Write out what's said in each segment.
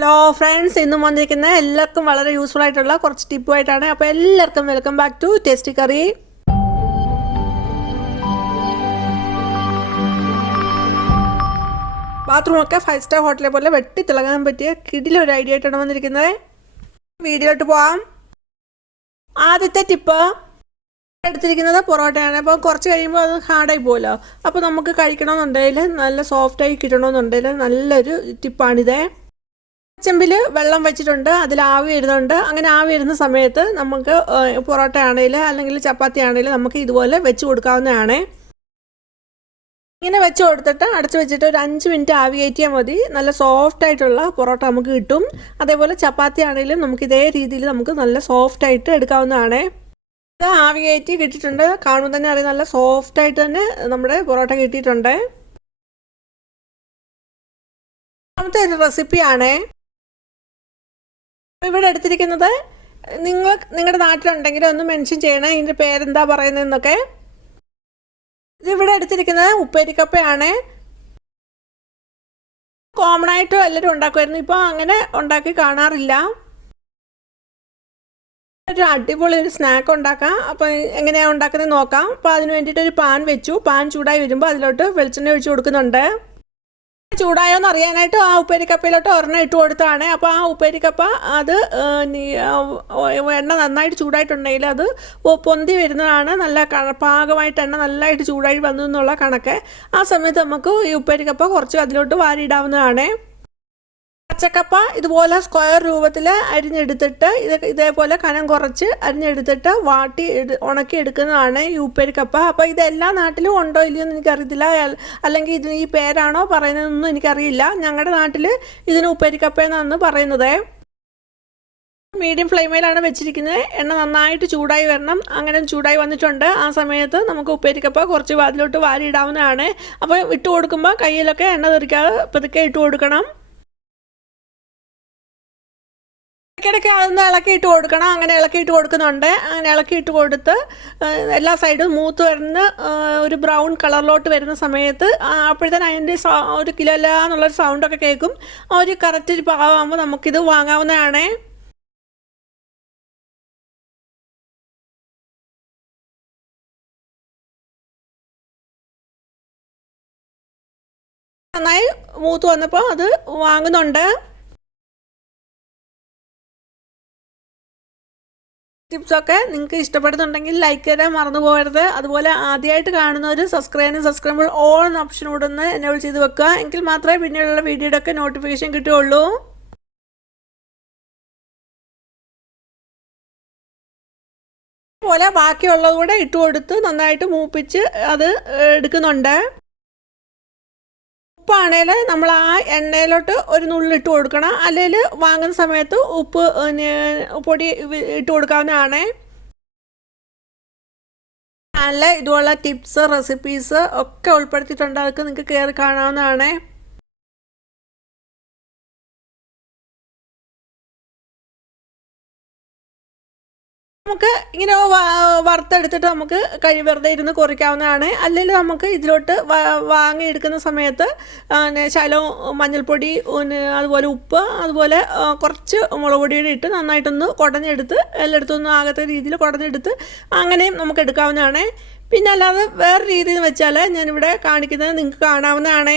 Hello friends, ഇന്നും വന്നിരിക്കുന്ന എല്ലാവർക്കും വളരെ യൂസ്ഫുൾ ആയിട്ടുള്ള കുറച്ച് ടിപ്പുമായിട്ടാണ്. അപ്പോൾ എല്ലാവർക്കും welcome back to Tasty Curry. ബാത്റൂമൊക്കെ 5 സ്റ്റാർ ഹോട്ടലെ പോലെ വെട്ടി തിളങ്ങാൻ പറ്റിയ കിടിലൊരു ഐഡിയ ആയിട്ടാണ് വന്നിരിക്കുന്നത്. വീഡിയോട്ട് പോവാം. ആദ്യത്തെ ടിപ്പ് എടുത്തിരിക്കുന്നത് പൊറോട്ടയാണ്. അപ്പോൾ കുറച്ച് കഴിയുമ്പോൾ അത് ഹാർഡായി പോകുമല്ലോ. അപ്പോൾ നമുക്ക് കഴിക്കണമെന്നുണ്ടെങ്കിൽ നല്ല സോഫ്റ്റായി കിട്ടണമെന്നുണ്ടെങ്കിൽ നല്ലൊരു ടിപ്പാണിത്. ചെമ്പിൽ വെള്ളം വെച്ചിട്ടുണ്ട്, അതിൽ ആവി വരുന്നുണ്ട്. അങ്ങനെ ആവി വരുന്ന സമയത്ത് നമുക്ക് പൊറോട്ട ആണെങ്കിൽ അല്ലെങ്കിൽ ചപ്പാത്തി ആണെങ്കിലും നമുക്ക് ഇതുപോലെ വെച്ച് കൊടുക്കാവുന്നതാണ്. ഇങ്ങനെ വെച്ച് കൊടുത്തിട്ട് അടച്ചു വെച്ചിട്ട് ഒരു 5 മിനിറ്റ് ആവി കയറ്റിയാൽ മതി. നല്ല സോഫ്റ്റ് ആയിട്ടുള്ള പൊറോട്ട നമുക്ക് കിട്ടും. അതേപോലെ ചപ്പാത്തി ആണെങ്കിലും നമുക്ക് ഇതേ രീതിയിൽ നമുക്ക് നല്ല സോഫ്റ്റ് ആയിട്ട് എടുക്കാവുന്നതാണ്. ആവി കയറ്റി കിട്ടിയിട്ടുണ്ട്. കാണുമ്പോൾ തന്നെ അറിയാം നല്ല സോഫ്റ്റ് ആയിട്ട് തന്നെ നമ്മുടെ പൊറോട്ട കിട്ടിയിട്ടുണ്ട്. രണ്ടാമത്തെ ഒരു റെസിപ്പിയാണ് ഇവിടെ എടുത്തിരിക്കുന്നത്. നിങ്ങളുടെ നാട്ടിലുണ്ടെങ്കിൽ ഒന്ന് മെൻഷൻ ചെയ്യണം ഇതിൻ്റെ പേരെന്താ പറയുന്നതെന്നൊക്കെ. ഇതിവിടെ എടുത്തിരിക്കുന്നത് ഉപ്പേരിക്കപ്പയാണ്. കോമൺ ആയിട്ട് എല്ലാവരും ഉണ്ടാക്കുമായിരുന്നു, ഇപ്പോൾ അങ്ങനെ ഉണ്ടാക്കി കാണാറില്ല. ഒരു അടിപൊളി ഒരു സ്നാക്ക് ഉണ്ടാക്കാം. അപ്പോൾ എങ്ങനെയാണ് ഉണ്ടാക്കുന്നത് നോക്കാം. അപ്പോൾ അതിന് വേണ്ടിയിട്ട് ഒരു പാൻ വെച്ചു. പാൻ ചൂടായി വരുമ്പോൾ അതിലോട്ട് വെളിച്ചെണ്ണ ഒഴിച്ച് കൊടുക്കുന്നുണ്ട്. ചൂടായോന്ന് അറിയാനായിട്ട് ആ ഉപ്പേരിക്കപ്പയിലോട്ട് ഒരെണ്ണം ഇട്ട് കൊടുത്താണ്. അപ്പോൾ ആ ഉപ്പേരിക്കപ്പ അത് എണ്ണ നന്നായിട്ട് ചൂടായിട്ടുണ്ടെങ്കിൽ അത് പൊന്തി വരുന്നതാണ്. നല്ല പാകമായിട്ട് എണ്ണ നല്ലതായിട്ട് ചൂടായി വന്നു എന്നുള്ള കണക്ക്. ആ സമയത്ത് നമുക്ക് ഈ ഉപ്പേരിക്കപ്പ കുറച്ച് അതിലോട്ട് വാരിയിടാവുന്നതാണ്. പച്ചക്കപ്പ ഇതുപോലെ സ്ക്വയർ രൂപത്തിൽ അരിഞ്ഞെടുത്തിട്ട് ഇതേപോലെ കനം കുറച്ച് അരിഞ്ഞെടുത്തിട്ട് വാട്ടി ഉണക്കി എടുക്കുന്നതാണ് ഈ ഉപ്പേരിക്കപ്പ. അപ്പോൾ ഇത് എല്ലാ നാട്ടിലും ഉണ്ടോ ഇല്ലയോ എന്ന് എനിക്കറിയത്തില്ല, അല്ലെങ്കിൽ ഇതിന് ഈ പേരാണോ പറയുന്നതെന്നൊന്നും എനിക്കറിയില്ല. ഞങ്ങളുടെ നാട്ടിൽ ഇതിന് ഉപ്പേരിക്കപ്പ എന്നാണ് പറയുന്നത്. മീഡിയം ഫ്ലെയിമിലാണ് വെച്ചിരിക്കുന്നത്. എണ്ണ നന്നായിട്ട് ചൂടായി വരണം. അങ്ങനെ ചൂടായി വന്നിട്ടുണ്ട്. ആ സമയത്ത് നമുക്ക് ഉപ്പേരിക്കപ്പ കുറച്ച് അതിലോട്ട് വാരിയിടാവുന്നതാണ്. അപ്പോൾ ഇട്ട് കൊടുക്കുമ്പോൾ കയ്യിലൊക്കെ എണ്ണ തെറിക്കാതെ പതുക്കെ ഇട്ട് കൊടുക്കണം. ഇടയ്ക്കിടയ്ക്ക് അതൊന്ന് ഇളക്കിയിട്ട് കൊടുക്കണം. അങ്ങനെ ഇളക്കിയിട്ട് കൊടുക്കുന്നുണ്ട്. അങ്ങനെ ഇളക്കിയിട്ട് കൊടുത്ത് എല്ലാ സൈഡും മൂത്ത് വരുന്ന ഒരു ബ്രൗൺ കളറിലോട്ട് വരുന്ന സമയത്ത് അപ്പോഴത്തേന് അതിൻ്റെ ഒരു കിലോല എന്നുള്ളൊരു സൗണ്ടൊക്കെ കേൾക്കും. ഒരു കറക്റ്റ് ഒരു പാകമാകുമ്പോൾ നമുക്കിത് വാങ്ങാവുന്നതാണ്. നന്നായി മൂത്ത് വന്നപ്പോൾ അത് വാങ്ങുന്നുണ്ട്. ടിപ്സൊക്കെ നിങ്ങൾക്ക് ഇഷ്ടപ്പെടുന്നുണ്ടെങ്കിൽ ലൈക്ക് ചെയ്യാൻ മറന്നു പോകരുത്. അതുപോലെ ആദ്യമായിട്ട് കാണുന്നവർ സബ്സ്ക്രൈബ് ഓൾ എന്ന ഓപ്ഷനോട് ഒന്ന് എനേബിൾ ചെയ്ത് വെക്കുക. എങ്കിൽ മാത്രമേ പിന്നെയുള്ള വീഡിയോയുടെ ഒക്കെ നോട്ടിഫിക്കേഷൻ കിട്ടുകയുള്ളൂ. അതുപോലെ ബാക്കിയുള്ളത് കൂടെ ഇട്ട് കൊടുത്ത് നന്നായിട്ട് മൂപ്പിച്ച് അത് എടുക്കുന്നുണ്ട്. ഉപ്പാണെങ്കിൽ നമ്മൾ ആ എണ്ണയിലോട്ട് ഒരു നുള്ളിട്ട് കൊടുക്കണം. അല്ലെങ്കിൽ വാങ്ങുന്ന സമയത്ത് ഉപ്പ് പൊടി ഇട്ട് കൊടുക്കാവുന്നതാണ്. നല്ല ഇതുപോലുള്ള ടിപ്സ് റെസിപ്പീസ് ഒക്കെ ഉൾപ്പെടുത്തിയിട്ടുണ്ട്. അതൊക്കെ നിങ്ങൾക്ക് കയറി കാണാവുന്നതാണ്. നമുക്ക് ഇങ്ങനെ വറുത്തെടുത്തിട്ട് നമുക്ക് വെറുതെ ഇരുന്ന് കുറയ്ക്കാവുന്നതാണ്. അല്ലെങ്കിൽ നമുക്ക് ഇതിലോട്ട് വാങ്ങിയെടുക്കുന്ന സമയത്ത് ശകലം മഞ്ഞൾപ്പൊടി, അതുപോലെ ഉപ്പ്, അതുപോലെ കുറച്ച് മുളക് പൊടിയുടെ ഇട്ട് നന്നായിട്ടൊന്ന് കുടഞ്ഞെടുത്ത് എല്ലായിടത്തൊന്നും ആകാത്ത രീതിയിൽ കുടഞ്ഞെടുത്ത് അങ്ങനെയും നമുക്ക് എടുക്കാവുന്നതാണ്. പിന്നെ അല്ലാതെ വേറെ രീതിയിൽ വെച്ചാൽ ഞാനിവിടെ കാണിക്കുന്നത് നിങ്ങൾക്ക് കാണാവുന്നതാണ്.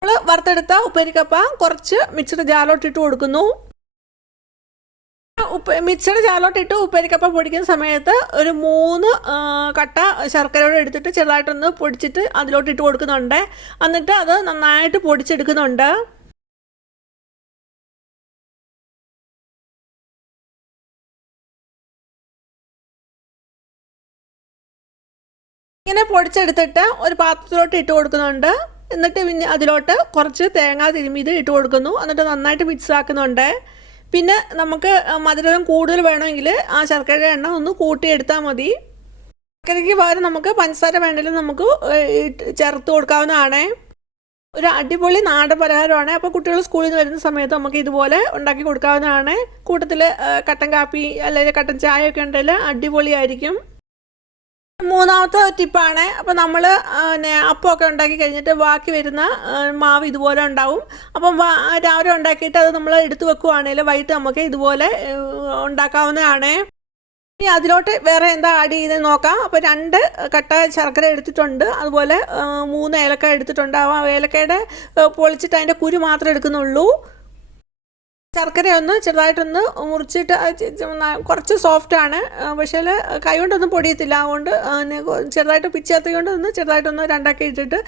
നമ്മൾ വറുത്തെടുത്ത ഉപ്പേരിക്കപ്പ കുറച്ച് മിക്സഡ് ജാറിലോട്ട് ഇട്ട് കൊടുക്കുന്നു. മിക്സഡ് ജാറിലോട്ടിട്ട് ഉപ്പേരിക്കപ്പ പൊടിക്കുന്ന സമയത്ത് ഒരു 3 കട്ട ശർക്കരയോടെ എടുത്തിട്ട് ചെറുതായിട്ടൊന്ന് പൊടിച്ചിട്ട് അതിലോട്ട് ഇട്ട് കൊടുക്കുന്നുണ്ട്. എന്നിട്ട് അത് നന്നായിട്ട് പൊടിച്ചെടുക്കുന്നുണ്ട്. ഇങ്ങനെ പൊടിച്ചെടുത്തിട്ട് ഒരു പാത്രത്തിലോട്ട് ഇട്ട് കൊടുക്കുന്നുണ്ട്. എന്നിട്ട് പിന്നെ അതിലോട്ട് കുറച്ച് തേങ്ങ തിരുമ്മിയത് ഇട്ട് കൊടുക്കുന്നു. എന്നിട്ട് നന്നായിട്ട് മിക്സ് ആക്കുന്നുണ്ട്. പിന്നെ നമുക്ക് മധുരം കൂടുതൽ വേണമെങ്കിൽ ആ ശർക്കരയുടെ എണ്ണ ഒന്ന് കൂട്ടിയെടുത്താൽ മതി. ശർക്കരയ്ക്ക് പകരം നമുക്ക് പഞ്ചസാര വേണ്ടെങ്കിലും നമുക്ക് ചേർത്ത് കൊടുക്കാവുന്നതാണ്. ഒരു അടിപൊളി നാടൻ പലഹാരമാണ്. അപ്പോൾ കുട്ടികൾ സ്കൂളിൽ നിന്ന് വരുന്ന സമയത്ത് നമുക്ക് ഇതുപോലെ ഉണ്ടാക്കി കൊടുക്കാവുന്നതാണ്. കൂട്ടത്തിൽ കട്ടൻ കാപ്പി അല്ലെങ്കിൽ കട്ടൻ ചായ ഒക്കെ ഉണ്ടെങ്കിൽ അടിപൊളിയായിരിക്കും. മൂന്നാമത്തെ ടിപ്പാണ്. അപ്പോൾ നമ്മൾ പിന്നെ അപ്പമൊക്കെ ഉണ്ടാക്കി കഴിഞ്ഞിട്ട് ബാക്കി വരുന്ന മാവ് ഇതുപോലെ ഉണ്ടാവും. അപ്പം രാവിലെ ഉണ്ടാക്കിയിട്ട് അത് നമ്മൾ എടുത്തു വെക്കുവാണെങ്കിൽ വൈകിട്ട് നമുക്ക് ഇതുപോലെ ഉണ്ടാക്കാവുന്നതാണ്. ഇനി അതിലോട്ട് വേറെ എന്താ ആഡ് ചെയ്ത് നോക്കാം. അപ്പോൾ 2 കട്ട ശർക്കര എടുത്തിട്ടുണ്ട്, അതുപോലെ 3 ഏലക്ക എടുത്തിട്ടുണ്ട്. ആ ഏലക്കയുടെ പൊളിച്ചിട്ട് അതിൻ്റെ കുരു മാത്രമേ എടുക്കുന്നുള്ളൂ. ശർക്കരയൊന്ന് ചെറുതായിട്ടൊന്ന് മുറിച്ചിട്ട് കുറച്ച് സോഫ്റ്റാണ്, പക്ഷേ കൈ കൊണ്ടൊന്നും പൊടിയത്തില്ല. അതുകൊണ്ട് ചെറുതായിട്ട് പിച്ചേർത്തി കൊണ്ട് ചെറുതായിട്ടൊന്ന് രണ്ടാക്കി ഇട്ടിട്ട്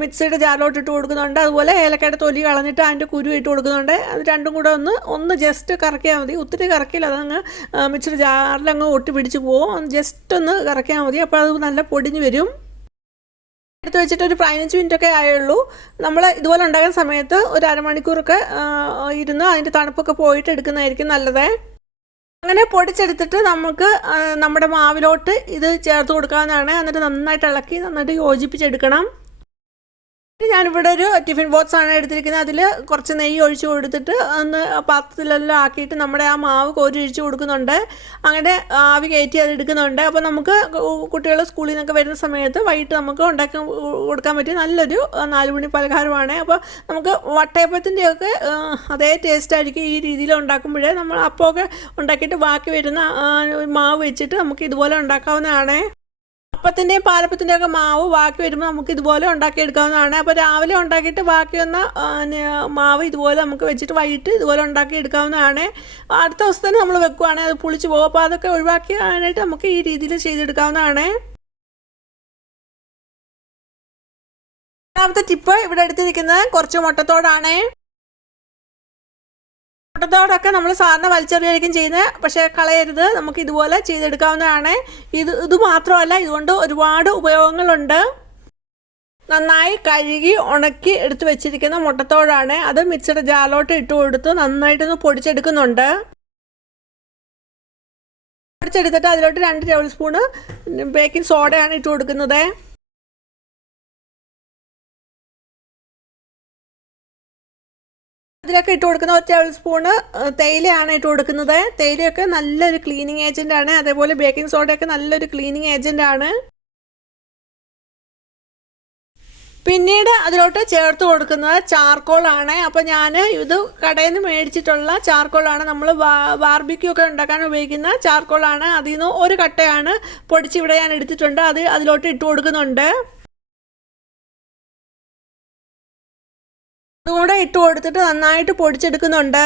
മിക്സിയുടെ ജാറിലോട്ട് ഇട്ട് കൊടുക്കുന്നുണ്ട്. അതുപോലെ ഏലക്കയുടെ തൊലി കളഞ്ഞിട്ട് അതിൻ്റെ കുരു ഇട്ട് കൊടുക്കുന്നുണ്ട്. അത് രണ്ടും കൂടെ ഒന്ന് ജസ്റ്റ് കറക്കിയാൽ മതി. ഒത്തിരി കറക്കില്ല, അതങ്ങ് മിക്സിയുടെ ജാറിലങ്ങ് ഒട്ടി പിടിച്ച് പോകും. ജസ്റ്റ് ഒന്ന് കറക്കിയാൽ മതി. അപ്പോൾ അത് നല്ല പൊടിഞ്ഞ് വരും. എടുത്ത് വെച്ചിട്ട് ഒരു 15 മിനിറ്റൊക്കെ ആയുള്ളൂ. നമ്മൾ ഇതുപോലെ ഉണ്ടാക്കുന്ന സമയത്ത് ഒരു അരമണിക്കൂറൊക്കെ ഇരുന്ന് അതിൻ്റെ തണുപ്പൊക്കെ പോയിട്ട് എടുക്കുന്നതായിരിക്കും നല്ലത്. അങ്ങനെ പൊടിച്ചെടുത്തിട്ട് നമുക്ക് നമ്മുടെ മാവിലോട്ട് ഇത് ചേർത്ത് കൊടുക്കാവുന്നതാണ്. എന്നിട്ട് നന്നായിട്ട് ഇളക്കി നന്നായിട്ട് യോജിപ്പിച്ചെടുക്കണം. ഞാനിവിടെ ഒരു ടിഫിൻ ബോക്സ് ആണ് എടുത്തിരിക്കുന്നത്. അതിൽ കുറച്ച് നെയ്യ് ഒഴിച്ച് കൊടുത്തിട്ട് ഒന്ന് പാത്രത്തിലെല്ലാം ആക്കിയിട്ട് നമ്മുടെ ആ മാവ് കോരി ഒഴിച്ച് കൊടുക്കുന്നുണ്ട്. അങ്ങനെ ആവി കയറ്റി അത് എടുക്കുന്നുണ്ട്. അപ്പോൾ നമുക്ക് കുട്ടികൾ സ്കൂളിൽ നിന്നൊക്കെ വരുന്ന സമയത്ത് വൈകിട്ട് നമുക്ക് ഉണ്ടാക്കി കൊടുക്കാൻ പറ്റിയ നല്ലൊരു 4 മണി പലഹാരമാണ്. അപ്പോൾ നമുക്ക് വട്ടയപ്പത്തിൻ്റെയൊക്കെ അതേ ടേസ്റ്റ് ആയിരിക്കും ഈ രീതിയിൽ ഉണ്ടാക്കുമ്പോഴേ. നമ്മൾ അപ്പമൊക്കെ ഉണ്ടാക്കിയിട്ട് ബാക്കി വരുന്ന മാവ് വെച്ചിട്ട് നമുക്ക് ഇതുപോലെ ഉണ്ടാക്കാവുന്നതാണ്. അപ്പത്തിൻ്റെയും പാലപ്പത്തിൻ്റെയും ഒക്കെ മാവ് ബാക്കി വരുമ്പോൾ നമുക്ക് ഇതുപോലെ ഉണ്ടാക്കിയെടുക്കാവുന്നതാണ്. അപ്പോൾ രാവിലെ ഉണ്ടാക്കിയിട്ട് ബാക്കി വന്ന മാവ് ഇതുപോലെ നമുക്ക് വെച്ചിട്ട് വൈകിട്ട് ഇതുപോലെ ഉണ്ടാക്കി എടുക്കാവുന്നതാണ്. അടുത്ത ദിവസം തന്നെ നമ്മൾ വെക്കുവാണെങ്കിൽ അത് പുളിച്ച് പോകും. അപ്പോൾ അതൊക്കെ ഒഴിവാക്കിയാനായിട്ട് നമുക്ക് ഈ രീതിയിൽ ചെയ്തെടുക്കാവുന്നതാണ്. രണ്ടാമത്തെ ടിപ്പ് ഇവിടെ എടുത്തിരിക്കുന്നത് കുറച്ച് മുട്ടത്തോടാണ്. മുട്ടത്തോടൊക്കെ നമ്മൾ സാധാരണ വലിച്ചെറിയായിരിക്കും ചെയ്യുന്നത്, പക്ഷേ കളയരുത്. നമുക്ക് ഇതുപോലെ ചെയ്തെടുക്കാവുന്നതാണ്. ഇത് മാത്രമല്ല, ഇതുകൊണ്ട് ഒരുപാട് ഉപയോഗങ്ങളുണ്ട്. നന്നായി കഴുകി ഉണക്കി എടുത്ത് വെച്ചിരിക്കുന്ന മുട്ടത്തോടാണ്. അത് മിക്സിയുടെ ജാറിലോട്ട് ഇട്ട് കൊടുത്ത് നന്നായിട്ടൊന്ന് പൊടിച്ചെടുക്കുന്നുണ്ട്. പൊടിച്ചെടുത്തിട്ട് അതിലോട്ട് 2 ടേബിൾ സ്പൂണ് ബേക്കിംഗ് സോഡയാണ് ഇട്ട് കൊടുക്കുന്നത്. അതിലൊക്കെ ഇട്ട് കൊടുക്കുന്ന 1 ടേബിൾ സ്പൂണ് തേയിലയാണ് ഇട്ട് കൊടുക്കുന്നത്. തേയിലയൊക്കെ നല്ലൊരു ക്ലീനിങ് ഏജൻ്റാണ്. അതേപോലെ ബേക്കിംഗ് സോഡയൊക്കെ നല്ലൊരു ക്ലീനിങ് ഏജൻ്റാണ്. പിന്നീട് അതിലോട്ട് ചേർത്ത് കൊടുക്കുന്നത് ചാർക്കോളാണ്. അപ്പോൾ ഞാൻ ഇത് കടയിൽ നിന്ന് മേടിച്ചിട്ടുള്ള ചാർക്കോളാണ്. നമ്മൾ ബാർബിക്യൂ ഒക്കെ ഉണ്ടാക്കാൻ ഉപയോഗിക്കുന്ന ചാർക്കോളാണ്. അതിൽ നിന്ന് ഒരു കട്ടയാണ് പൊടിച്ചിവിടെ ഞാൻ എടുത്തിട്ടുണ്ട്. അത് അതിലോട്ട് ഇട്ട് കൊടുക്കുന്നുണ്ട്. അതുകൂടെ ഇട്ട് കൊടുത്തിട്ട് നന്നായിട്ട് പൊടിച്ചെടുക്കുന്നുണ്ട്.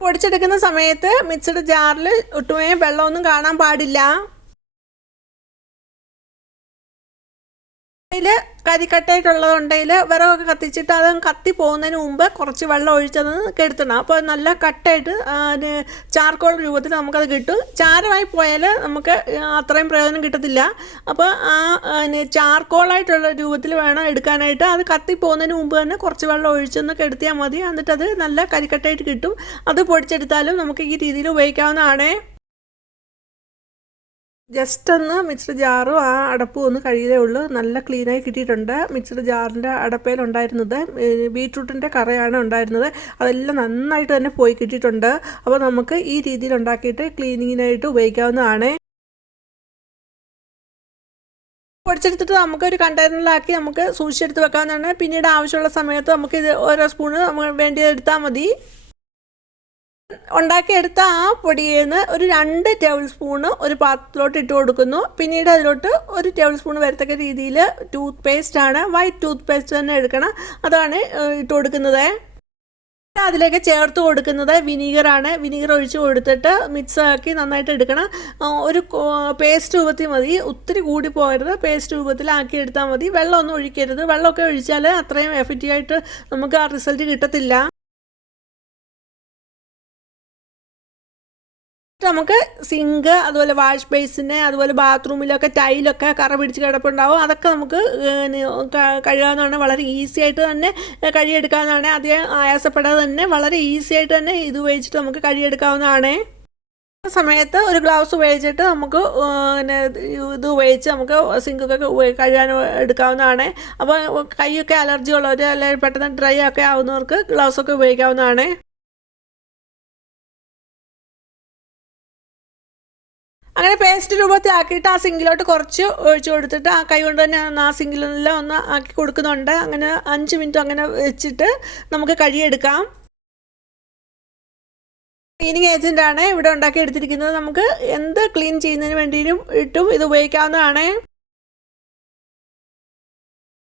പൊടിച്ചെടുക്കുന്ന സമയത്ത് മിക്സിയുടെ ജാറിൽ ഒട്ടുമേ വെള്ളമൊന്നും കാണാൻ പാടില്ല. അതിൽ കരിക്കട്ടയായിട്ടുള്ളതുണ്ടെങ്കിൽ വിറകൊക്കെ കത്തിച്ചിട്ട് അത് കത്തി പോകുന്നതിന് മുമ്പ് കുറച്ച് വെള്ളം ഒഴിച്ചത് കെടുത്തണം. അപ്പോൾ നല്ല കട്ടയായിട്ട് ചാർക്കോൾ രൂപത്തിൽ നമുക്കത് കിട്ടും. ചാരമായി പോയാൽ നമുക്ക് അത്രയും പ്രയോജനം കിട്ടത്തില്ല. അപ്പോൾ ആ ചാർക്കോളായിട്ടുള്ള രൂപത്തിൽ വേണം എടുക്കാനായിട്ട്. അത് കത്തി പോകുന്നതിന് മുമ്പ് തന്നെ കുറച്ച് വെള്ളം ഒഴിച്ചൊന്ന് കെടുത്തിയാൽ മതി. എന്നിട്ടത് നല്ല കരിക്കട്ടയായിട്ട് കിട്ടും. അത് പൊടിച്ചെടുത്താലും നമുക്ക് ഈ രീതിയിൽ ഉപയോഗിക്കാവുന്നതാണ്. ജസ്റ്റ് ഒന്ന് മിക്സഡ് ജാറും ആ അടപ്പും ഒന്ന് കഴിയതേ ഉള്ളൂ. നല്ല ക്ലീനായി കിട്ടിയിട്ടുണ്ട്. മിക്സഡ് ജാറിൻ്റെ അടപ്പയിലുണ്ടായിരുന്നത് ബീട്രൂട്ടിൻ്റെ കറയാണ് ഉണ്ടായിരുന്നത്. അതെല്ലാം നന്നായിട്ട് തന്നെ പോയി കിട്ടിയിട്ടുണ്ട്. അപ്പോൾ നമുക്ക് ഈ രീതിയിൽ ഉണ്ടാക്കിയിട്ട് ക്ലീനിങ്ങിനായിട്ട് ഉപയോഗിക്കാവുന്നതാണ്. പൊടിച്ചെടുത്തിട്ട് നമുക്കൊരു കണ്ടെയ്നറിലാക്കി നമുക്ക് സൂക്ഷിച്ചെടുത്ത് വെക്കാവുന്നതാണ്. പിന്നീട് ആവശ്യമുള്ള സമയത്ത് നമുക്കിത് ഓരോ സ്പൂണ് നമുക്ക് വേണ്ടിയത് എടുത്താൽ മതി. ഉണ്ടാക്കിയെടുത്ത ആ പൊടിയിൽ നിന്ന് ഒരു 2 ടേബിൾ സ്പൂണ് ഒരു പാത്രത്തിലോട്ട് ഇട്ട് കൊടുക്കുന്നു. പിന്നീട് അതിലോട്ട് 1 ടേബിൾ സ്പൂൺ വരത്തക്ക രീതിയിൽ ടൂത്ത് പേസ്റ്റ് ആണ്, വൈറ്റ് ടൂത്ത് പേസ്റ്റ് തന്നെ എടുക്കണം. അതാണ് ഇട്ട് കൊടുക്കുന്നത്. അതിലേക്ക് ചേർത്ത് കൊടുക്കുന്നത് വിനീഗറാണ്. വിനീഗർ ഒഴിച്ച് കൊടുത്തിട്ട് മിക്സ് ആക്കി നന്നായിട്ട് എടുക്കണം. ഒരു പേസ്റ്റ് രൂപത്തിൽ മതി, ഒത്തിരി കൂടി പോകരുത്. പേസ്റ്റ് രൂപത്തിലാക്കി എടുത്താൽ മതി. വെള്ളമൊന്നും ഒഴിക്കരുത്. വെള്ളമൊക്കെ ഒഴിച്ചാൽ അത്രയും എഫക്റ്റീവായിട്ട് നമുക്ക് ആ റിസൾട്ട് കിട്ടത്തില്ല. നമുക്ക് സിങ്ക്, അതുപോലെ വാഷ് ബേസിന്, അതുപോലെ ബാത്റൂമിലൊക്കെ ടൈലൊക്കെ കറ പിടിച്ച് കിടപ്പുണ്ടാവും. അതൊക്കെ നമുക്ക് കഴുകാവുന്നതാണ്. വളരെ ഈസി ആയിട്ട് തന്നെ കഴുകിയെടുക്കാവുന്നതാണ്. അധികം ആയാസപ്പെടാതെ തന്നെ വളരെ ഈസി ആയിട്ട് തന്നെ ഇത് ഉപയോഗിച്ചിട്ട് നമുക്ക് കഴുകിയെടുക്കാവുന്നതാണ്. സമയത്ത് ഒരു ഗ്ലൗസ് ഉപയോഗിച്ചിട്ട് നമുക്ക് ഇത് ഉപയോഗിച്ച് നമുക്ക് സിങ്കൊക്കെ കഴുകാൻ എടുക്കാവുന്നതാണ്. അപ്പോൾ കൈയൊക്കെ അലർജി ഉള്ളവർ അല്ലെങ്കിൽ പെട്ടെന്ന് ഡ്രൈ ഒക്കെ ആവുന്നവർക്ക് ഗ്ലൗസൊക്കെ ഉപയോഗിക്കാവുന്നതാണ്. അങ്ങനെ പേസ്റ്റ് രൂപത്തിൽ ആക്കിയിട്ട് ആ സിങ്കിലോട്ട് കുറച്ച് ഒഴിച്ചു കൊടുത്തിട്ട് ആ കൈ കൊണ്ട് തന്നെ ആ സിങ്കിലെല്ലാം ഒന്ന് ആക്കി കൊടുക്കുന്നുണ്ട്. അങ്ങനെ 5 മിനിറ്റ് അങ്ങനെ വെച്ചിട്ട് നമുക്ക് കഴുകിയെടുക്കാം. ക്ലീനിങ് ഏജൻ്റാണ് ഇവിടെ ഉണ്ടാക്കി എടുത്തിരിക്കുന്നത്. നമുക്ക് എന്ത് ക്ലീൻ ചെയ്യുന്നതിന് വേണ്ടിയും ഇത് ഉപയോഗിക്കാവുന്നതാണ്.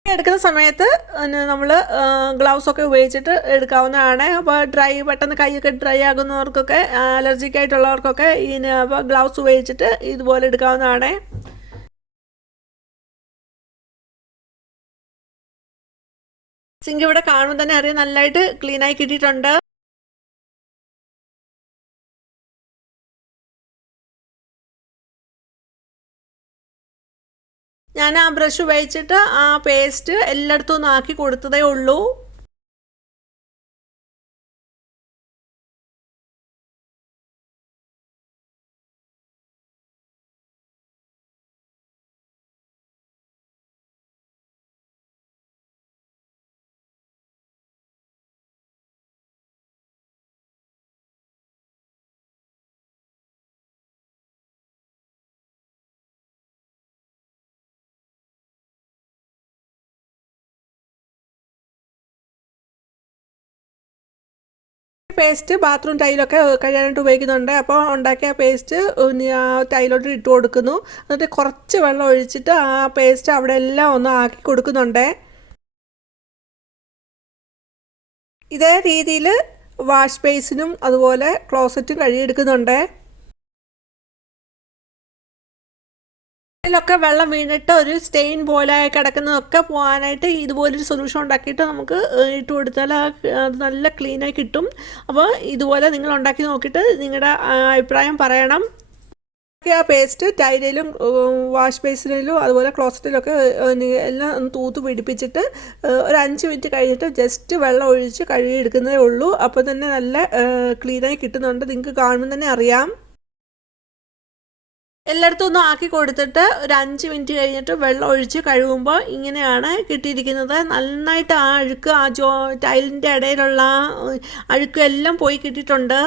എടുക്കുന്ന സമയത്ത് നമ്മൾ ഗ്ലൗസൊക്കെ ഉപയോഗിച്ചിട്ട് എടുക്കാവുന്നതാണ്. അപ്പോൾ പെട്ടെന്ന് കൈയൊക്കെ ഡ്രൈ ആകുന്നവർക്കൊക്കെ അലർജിക് ആയിട്ടുള്ളവർക്കൊക്കെ അപ്പോൾ ഗ്ലൗസ് ഉപയോഗിച്ചിട്ട് ഇതുപോലെ എടുക്കാവുന്നതാണ്. സിങ്ക് ഇവിടെ കാണുമ്പോൾ തന്നെ അറിയാം നല്ലതായിട്ട് ക്ലീനായി കിട്ടിയിട്ടുണ്ട്. ഞാൻ ആ ബ്രഷ് ഉപയോഗിച്ചിട്ട് ആ പേസ്റ്റ് എല്ലായിടത്തും ഒന്ന് ആക്കി കൊടുത്തതേ ഉള്ളൂ. പേസ്റ്റ് ബാത്റൂം ടൈലൊക്കെ കഴിയാനായിട്ട് ഉപയോഗിക്കുന്നുണ്ട്. അപ്പോൾ ഉണ്ടാക്കിയ പേസ്റ്റ് ടൈലോട്ട് ഇട്ട് കൊടുക്കുന്നു. എന്നിട്ട് കുറച്ച് വെള്ളം ഒഴിച്ചിട്ട് ആ പേസ്റ്റ് അവിടെ എല്ലാം ഒന്ന് ആക്കി കൊടുക്കുന്നുണ്ട്. ഇതേ രീതിയിൽ വാഷ് ബേസിനും അതുപോലെ ക്ലോസറ്റും കഴുകിയെടുക്കുന്നുണ്ട്. ഇതിലൊക്കെ വെള്ളം വീണിട്ട് ഒരു സ്റ്റെയിൻ പോലെ കിടക്കുന്നതൊക്കെ പോകാനായിട്ട് ഇതുപോലൊരു സൊല്യൂഷൻ ഉണ്ടാക്കിയിട്ട് നമുക്ക് ഇട്ട് കൊടുത്താൽ അത് നല്ല ക്ലീനായി കിട്ടും. അപ്പോൾ ഇതുപോലെ നിങ്ങൾ ഉണ്ടാക്കി നോക്കിയിട്ട് നിങ്ങളുടെ അഭിപ്രായം പറയണം. ആ പേസ്റ്റ് ടൈലിലും വാഷ് ബേസിനിലും അതുപോലെ ക്ലോസറ്റിലൊക്കെ എല്ലാം ഒന്ന് തൂത്ത് പിടിപ്പിച്ചിട്ട് ഒരു 5 മിനിറ്റ് കഴിഞ്ഞിട്ട് ജസ്റ്റ് വെള്ളം ഒഴിച്ച് കഴുകിയെടുക്കുന്നതേ ഉള്ളൂ. അപ്പോൾ തന്നെ നല്ല ക്ലീനായി കിട്ടുന്നുണ്ട്. നിങ്ങൾക്ക് കാണുമ്പോൾ തന്നെ അറിയാം. എല്ലായിടത്തും ഒന്നും ആക്കി കൊടുത്തിട്ട് ഒരു 5 മിനിറ്റ് കഴിഞ്ഞിട്ട് വെള്ളം ഒഴിച്ച് കഴുകുമ്പോൾ ഇങ്ങനെയാണ് കിട്ടിയിരിക്കുന്നത്. നന്നായിട്ട് ആ അഴുക്ക് ആ ടൈലിൻ്റെ ഇടയിലുള്ള അഴുക്ക് എല്ലാം പോയി കിട്ടിയിട്ടുണ്ട്.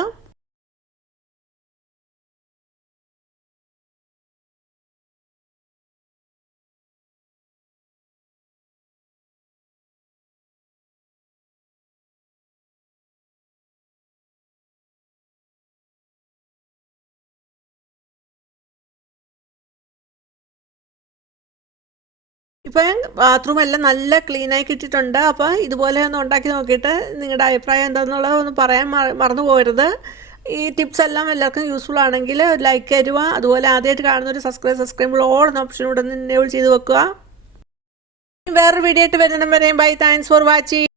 ഇപ്പം ബാത്റൂം എല്ലാം നല്ല ക്ലീനായി കിട്ടിയിട്ടുണ്ട്. അപ്പോൾ ഇതുപോലെ ഒന്ന് ഉണ്ടാക്കി നോക്കിയിട്ട് നിങ്ങളുടെ അഭിപ്രായം എന്താണെന്നുള്ളത് ഒന്ന് പറയാൻ മറന്നു പോകരുത്. ഈ ടിപ്സ് എല്ലാം എല്ലാവർക്കും യൂസ്ഫുൾ ആണെങ്കിൽ ലൈക്ക് തരുക. അതുപോലെ ആദ്യമായിട്ട് കാണുന്നൊരു സബ്സ്ക്രൈബ് ഓൾ എന്ന ഓപ്ഷനൂടെ എനേബിൾ ചെയ്ത് വെക്കുക. വേറൊരു വീഡിയോ ആയിട്ട് വരുന്നിടം വരെയും ബൈ. Thanks for watching.